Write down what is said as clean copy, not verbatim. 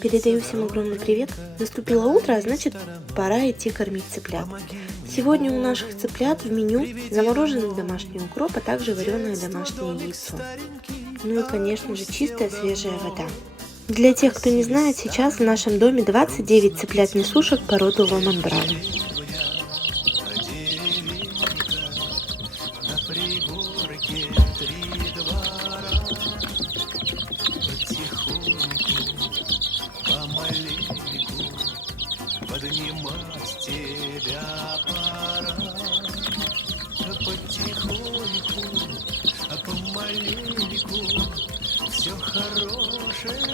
Передаю всем огромный привет. Наступило утро, а значит пора идти кормить цыплят. Сегодня у наших цыплят в меню замороженный домашний укроп, а также вареное домашнее яйцо. Ну и конечно же чистая свежая вода. Для тех, кто не знает, сейчас в нашем доме 29 цыплят-несушек породы Ломан Браун. Поднимать тебя пора, потихоньку, помаленьку, все хорошее